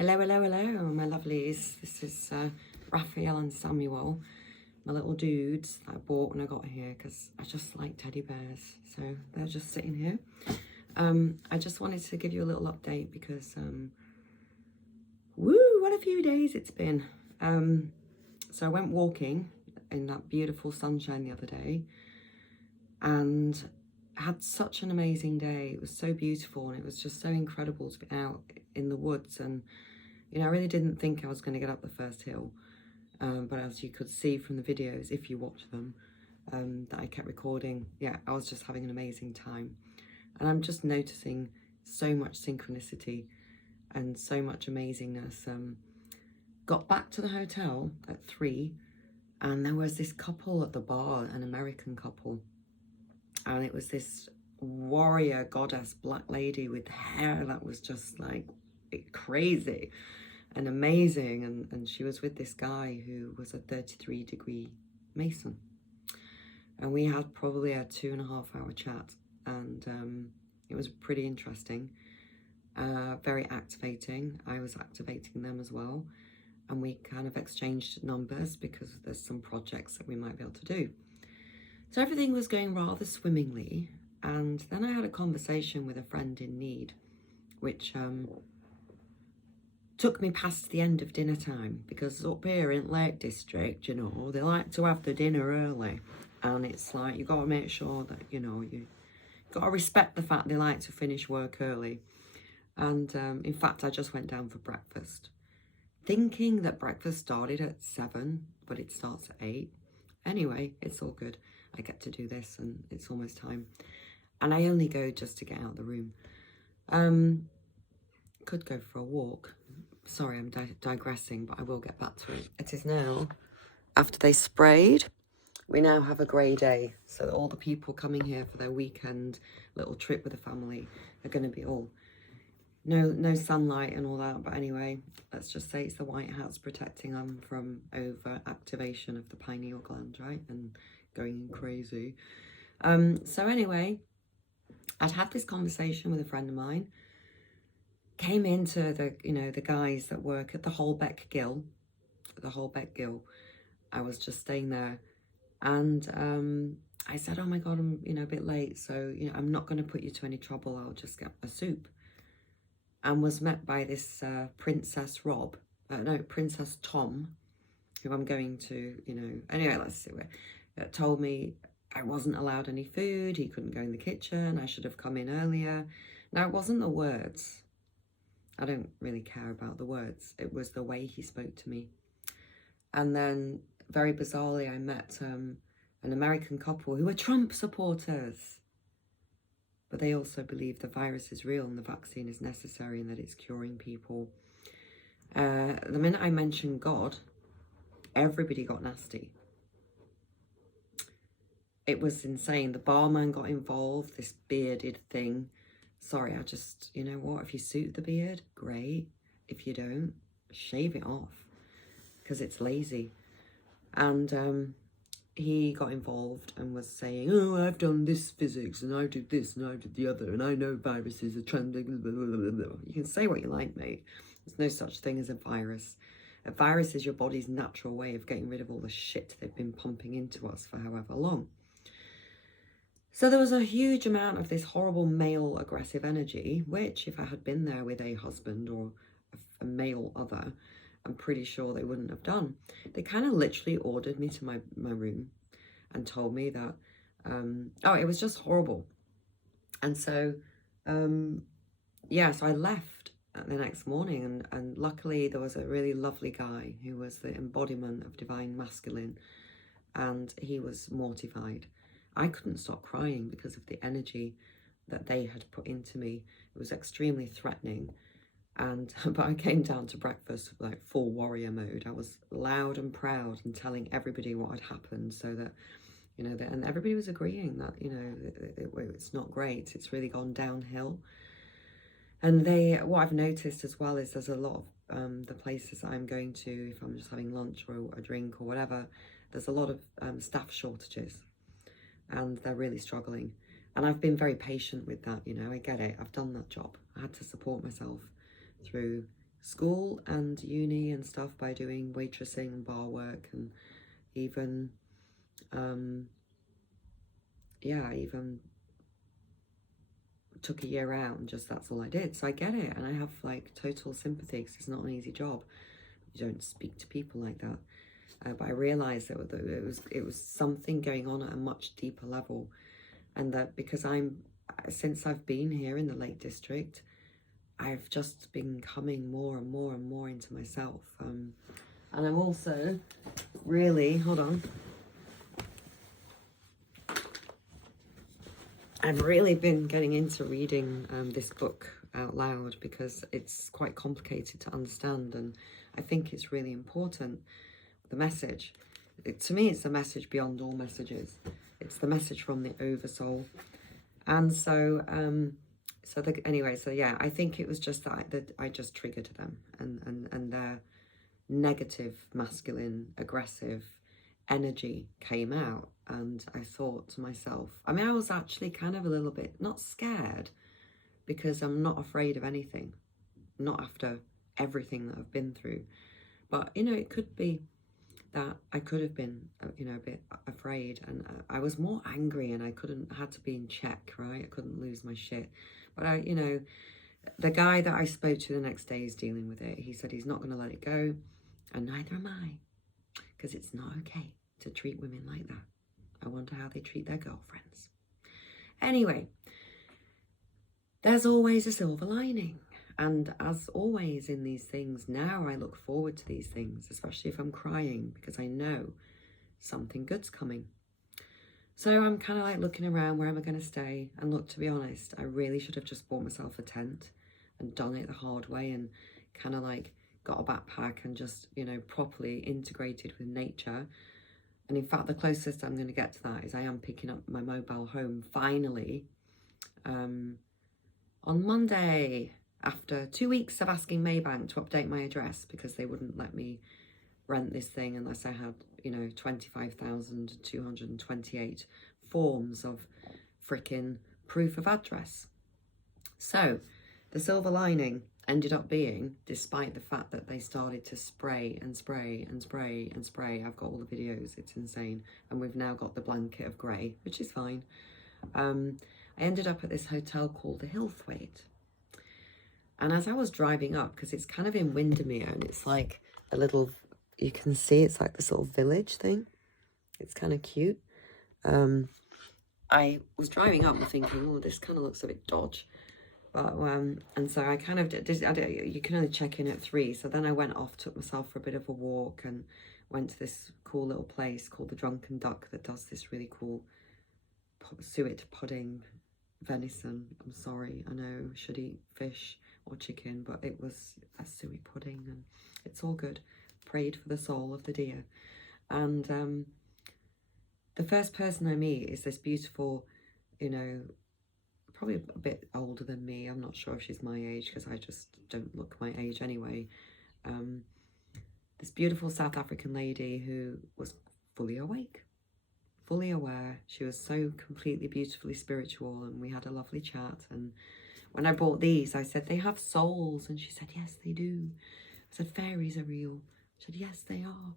Hello, hello, hello, my lovelies. This is Raphael and Samuel, my little dudes that I bought when I got here because I just like teddy bears. So they're just sitting here. I just wanted to give you a little update because, woo, what a few days it's been. So I went walking in that beautiful sunshine the other day and had such an amazing day. It was so beautiful and it was just so incredible to be out in the woods. And you know, I really didn't think I was going to get up the first hill, but as you could see from the videos, if you watch them, that I kept recording, yeah, I was just having an amazing time. And I'm just noticing so much synchronicity and so much amazingness. Got back to the hotel at 3, and there was this couple at the bar, an American couple, and it was this warrior goddess black lady with hair that was just like crazy and amazing, and she was with this guy who was a 33-degree Mason, and we had probably a 2.5-hour chat, and it was pretty interesting, very activating. I was activating them as well, and we kind of exchanged numbers because there's some projects that we might be able to do. So everything was going rather swimmingly, and then I had a conversation with a friend in need, which took me past the end of dinner time, because up here in Lake District, you know, they like to have the dinner early, and it's like you got to make sure that, you know, you got to respect the fact they like to finish work early. And in fact, I just went down for breakfast, thinking that breakfast started at 7, but it starts at 8. Anyway, it's all good. I get to do this, and it's almost time. And I only go just to get out of the room. Could go for a walk. Sorry, I'm digressing, but I will get back to it. It is now, after they sprayed, we now have a grey day. So that all the people coming here for their weekend little trip with the family are going to be all no sunlight and all that. But anyway, let's just say it's the white hats protecting them from over activation of the pineal gland, right? And going crazy. So anyway, I'd had this conversation with a friend of mine. Came into the, you know, the guys that work at the Holbeck Gill. I was just staying there, and I said, oh my God, I'm, you know, a bit late, so, you know, I'm not going to put you to any trouble. I'll just get a soup. And was met by this Princess Tom, who I'm going to, you know, anyway, let's see where, told me I wasn't allowed any food. He couldn't go in the kitchen. I should have come in earlier. Now, it wasn't the words. I don't really care about the words. It was the way he spoke to me. And then, very bizarrely, I met an American couple who were Trump supporters. But they also believe the virus is real and the vaccine is necessary and that it's curing people. The minute I mentioned God, everybody got nasty. It was insane. The barman got involved, this bearded thing. Sorry, I just, you know what, if you suit the beard, great. If you don't, shave it off, because it's lazy. And he got involved and was saying, oh, I've done this physics, and I did this, and I did the other, and I know viruses are trending. You can say what you like, mate. There's no such thing as a virus. A virus is your body's natural way of getting rid of all the shit they've been pumping into us for however long. So there was a huge amount of this horrible male aggressive energy, which if I had been there with a husband or a male other, I'm pretty sure they wouldn't have done. They kind of literally ordered me to my room and told me that, oh, it was just horrible. And so, yeah, so I left the next morning, and luckily there was a really lovely guy who was the embodiment of divine masculine, and he was mortified. I couldn't stop crying because of the energy that they had put into me. It was extremely threatening. And but I came down to breakfast like full warrior mode. I was loud and proud and telling everybody what had happened, so that, you know, and everybody was agreeing that, you know, it's not great. It's really gone downhill. And what I've noticed as well is there's a lot of the places I'm going to, if I'm just having lunch or a drink or whatever, there's a lot of staff shortages. And they're really struggling. And I've been very patient with that, you know, I get it. I've done that job. I had to support myself through school and uni and stuff by doing waitressing and bar work, and even yeah, even took a year out and just that's all I did. So I get it, and I have like total sympathy because it's not an easy job. You don't speak to people like that. But I realised that it was something going on at a much deeper level, and that because since I've been here in the Lake District, I've just been coming more and more and more into myself. And I'm also really, hold on, I've really been getting into reading this book out loud because it's quite complicated to understand, and I think it's really important. The message, to me, it's a message beyond all messages. It's the message from the oversoul. And so, so yeah, I think it was just that I just triggered them, and their negative, masculine, aggressive energy came out. And I thought to myself, I mean, I was actually kind of a little bit, not scared, because I'm not afraid of anything, not after everything that I've been through. But, you know, it could be that I could have been, you know, a bit afraid, and I was more angry, and I had to be in check, right? I couldn't lose my shit. But you know, the guy that I spoke to the next day is dealing with it. He said he's not going to let it go, and neither am I, because it's not okay to treat women like that. I wonder how they treat their girlfriends. Anyway, there's always a silver lining. And as always in these things, now I look forward to these things, especially if I'm crying, because I know something good's coming. So I'm kind of like looking around, where am I going to stay? And look, to be honest, I really should have just bought myself a tent and done it the hard way, and kind of like got a backpack and just, you know, properly integrated with nature. And in fact, the closest I'm going to get to that is I am picking up my mobile home finally on Monday, after 2 weeks of asking Maybank to update my address because they wouldn't let me rent this thing unless I had, you know, 25,228 forms of freaking proof of address. So the silver lining ended up being, despite the fact that they started to spray and spray and spray and spray, I've got all the videos, it's insane, and we've now got the blanket of grey, which is fine. I ended up at this hotel called the Hillthwaite, and as I was driving up, because it's kind of in Windermere, and it's like a little, you can see it's like this little village thing, it's kind of cute. I was driving up and thinking, oh, this kind of looks a bit dodge. But, and so I kind of you can only check in at 3. So then I went off, took myself for a bit of a walk, and went to this cool little place called the Drunken Duck that does this really cool suet pudding, venison. I'm sorry, I know, should eat fish or chicken, but it was a suet pudding, and it's all good. Prayed for the soul of the deer. And the first person I meet is this beautiful, you know, probably a bit older than me. I'm not sure if she's my age because I just don't look my age anyway. This beautiful South African lady who was fully awake, fully aware. She was so completely beautifully spiritual, and we had a lovely chat. And when I bought these, I said, they have souls, and she said, yes, they do. I said, fairies are real. She said, yes, they are.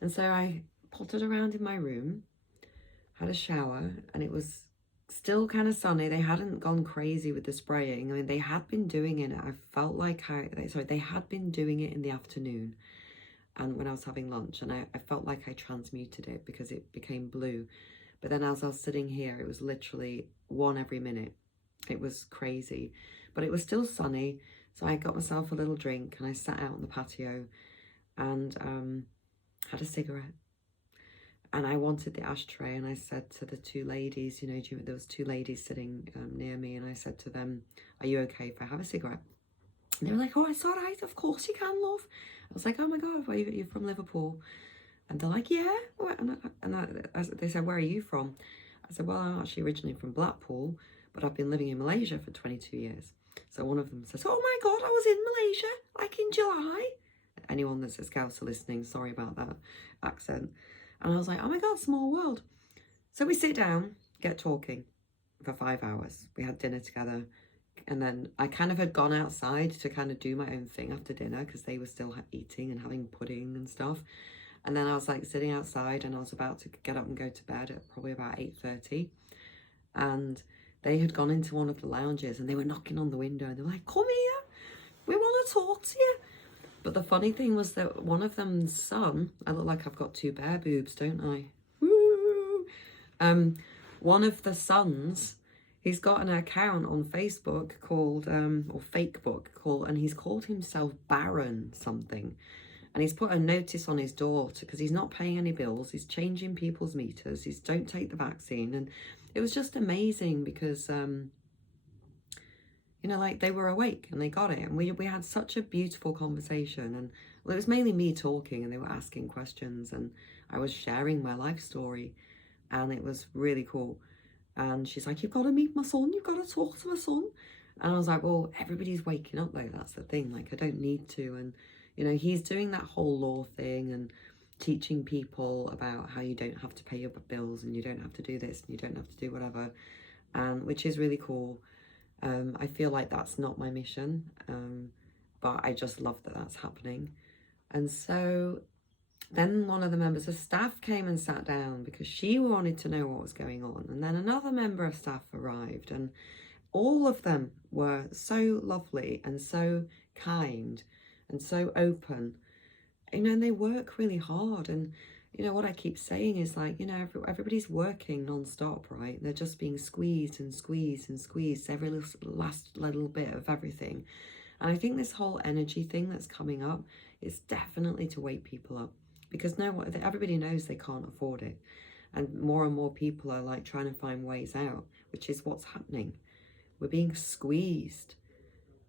And so I pottered around in my room, had a shower, and it was still kind of sunny. They hadn't gone crazy with the spraying. I mean, they had been doing it. I felt like they had been doing it in the afternoon, and when I was having lunch, and I felt like I transmuted it because it became blue. But then as I was sitting here, it was literally 1 every minute. It was crazy, but it was still sunny. So I got myself a little drink, and I sat out on the patio and had a cigarette. And I wanted the ashtray, and I said to the 2 ladies, you know, there was 2 ladies sitting near me, and I said to them, are you okay if I have a cigarette? And they were like, oh, it's all right, of course you can, love. I was like, oh my God, you're from Liverpool? And they're like, yeah. They said, where are you from? I said, well, I'm actually originally from Blackpool, but I've been living in Malaysia for 22 years. So one of them says, oh my God, I was in Malaysia, like in July. Anyone that's a Scouser listening, sorry about that accent. And I was like, oh my God, small world. So we sit down, get talking for 5 hours. We had dinner together, And then I kind of had gone outside to kind of do my own thing after dinner because they were still eating and having pudding and stuff. And then I was like sitting outside and I was about to get up and go to bed at probably about 8:30. And they had gone into one of the lounges and they were knocking on the window and they were like, come here, we want to talk to you. But the funny thing was that one of them's son, I look like I've got two bare boobs, don't I? Woo! One of the sons, he's got an account on Facebook called, or Fakebook called, and he's called himself Baron something. And he's put a notice on his door because he's not paying any bills. He's changing people's meters. He's don't take the vaccine. And it was just amazing because, you know, like they were awake and they got it. And we had such a beautiful conversation. And well, it was mainly me talking and they were asking questions. And I was sharing my life story. And it was really cool. And she's like, you've got to meet my son. You've got to talk to my son. And I was like, well, everybody's waking up though. That's the thing. Like, I don't need to. And, you know, he's doing that whole law thing and teaching people about how you don't have to pay your bills and you don't have to do this and you don't have to do whatever, which is really cool. I feel like that's not my mission, but I just love that that's happening. And so then one of the members of staff came and sat down because she wanted to know what was going on. And then another member of staff arrived and all of them were so lovely and so kind and so open, you know, and they work really hard. And, you know, what I keep saying is like, you know, everybody's working non-stop, right? They're just being squeezed and squeezed and squeezed, every last little bit of everything. And I think this whole energy thing that's coming up is definitely to wake people up because everybody knows they can't afford it. And more people are like trying to find ways out, which is what's happening. We're being squeezed.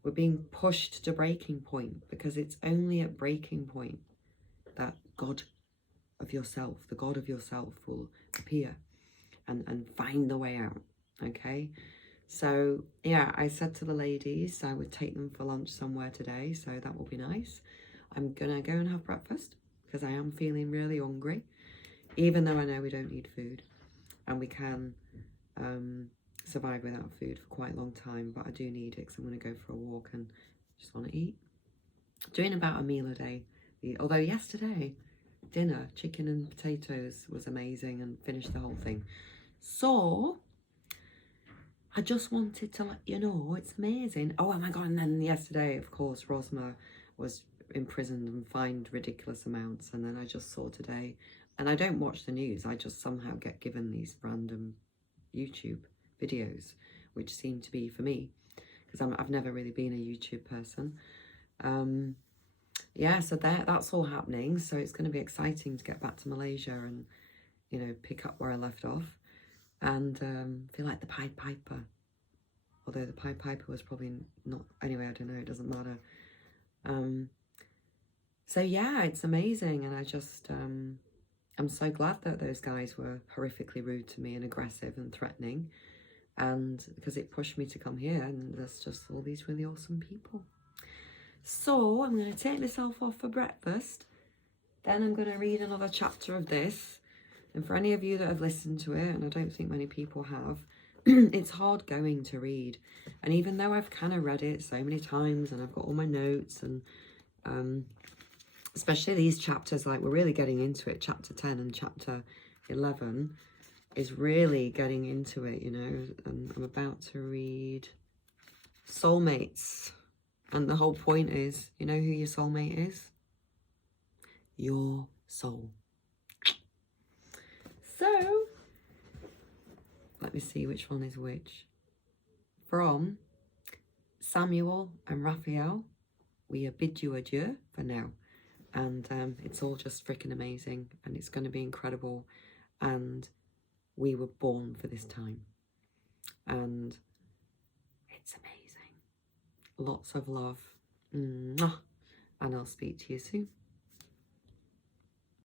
We're being pushed to breaking point because it's only at breaking point that God of yourself, the God of yourself will appear and find the way out, okay? So, yeah, I said to the ladies I would take them for lunch somewhere today, so that will be nice. I'm going to go and have breakfast because I am feeling really hungry, even though I know we don't need food and we can survive without food for quite a long time, but I do need it because I'm going to go for a walk and just want to eat. Doing about a meal a day, although yesterday dinner, chicken and potatoes was amazing and finished the whole thing. So I just wanted to let you know it's amazing. Oh my god, and then yesterday of course Rosmer was imprisoned and fined ridiculous amounts, and then I just saw today, and I don't watch the news, I just somehow get given these random YouTube videos which seem to be for me because I've never really been a YouTube person. Yeah, so that's all happening, so it's going to be exciting to get back to Malaysia and, you know, pick up where I left off and feel like the Pied Piper, although the Pied Piper was probably not, anyway, I don't know, it doesn't matter. So yeah, it's amazing, and I just I'm so glad that those guys were horrifically rude to me and aggressive and threatening, and because it pushed me to come here, and there's just all these really awesome people. So I'm going to take myself off for breakfast, then I'm going to read another chapter of this, and for any of you that have listened to it, and I don't think many people have, it's hard going to read, and even though I've kind of read it so many times and I've got all my notes, and especially these chapters, like we're really getting into it, chapter 10 and chapter 11 is really getting into it, you know, and I'm about to read Soulmates, and the whole point is, you know who your soulmate is? Your soul. So, let me see which one is which. From Samuel and Raphael, we bid you adieu for now. And it's all just freaking amazing, and it's going to be incredible, and we were born for this time, and it's amazing. Lots of love. Mwah. And I'll speak to you soon.